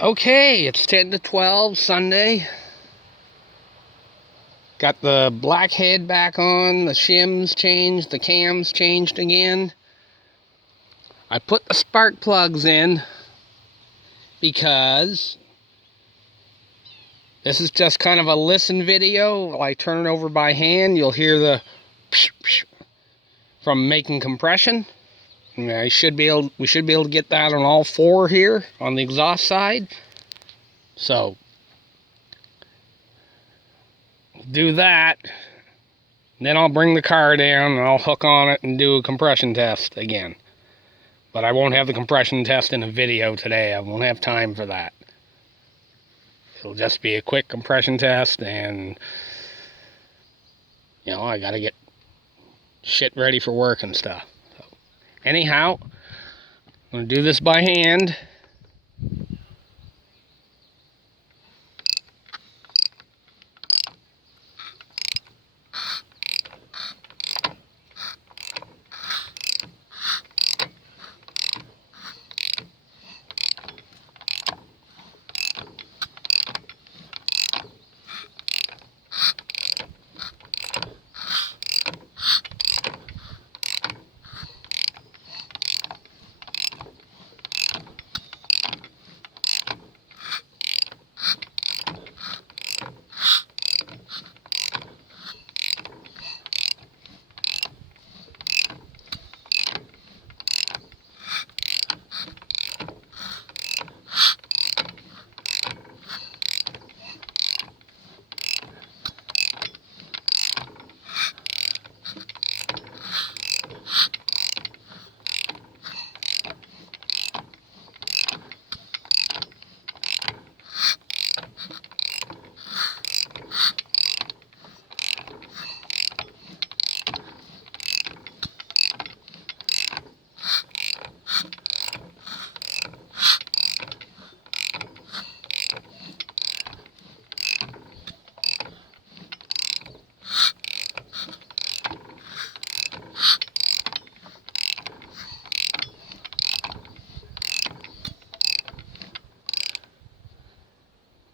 Okay, it's 10 to 12 Sunday. Got the black head back on, the shims changed, the cams changed again. I put the spark plugs in because this is just kind of a listen video. While I turn it over by hand, you'll hear the psh, psh from making compression. And we should be able to get that on all four here on the exhaust side. So do that, then I'll bring the car down and I'll hook on it and do a compression test again. But I won't have the compression test in a video today. I won't have time for that. It'll just be a quick compression test, and I gotta get shit ready for work and stuff. So, anyhow, I'm gonna do this by hand.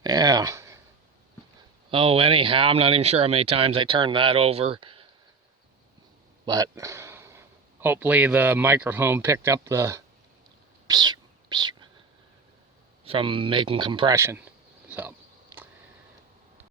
Yeah. Oh, anyhow, I'm not even sure how many times I turned that over. But hopefully the microphone picked up the pss, pss from making compression.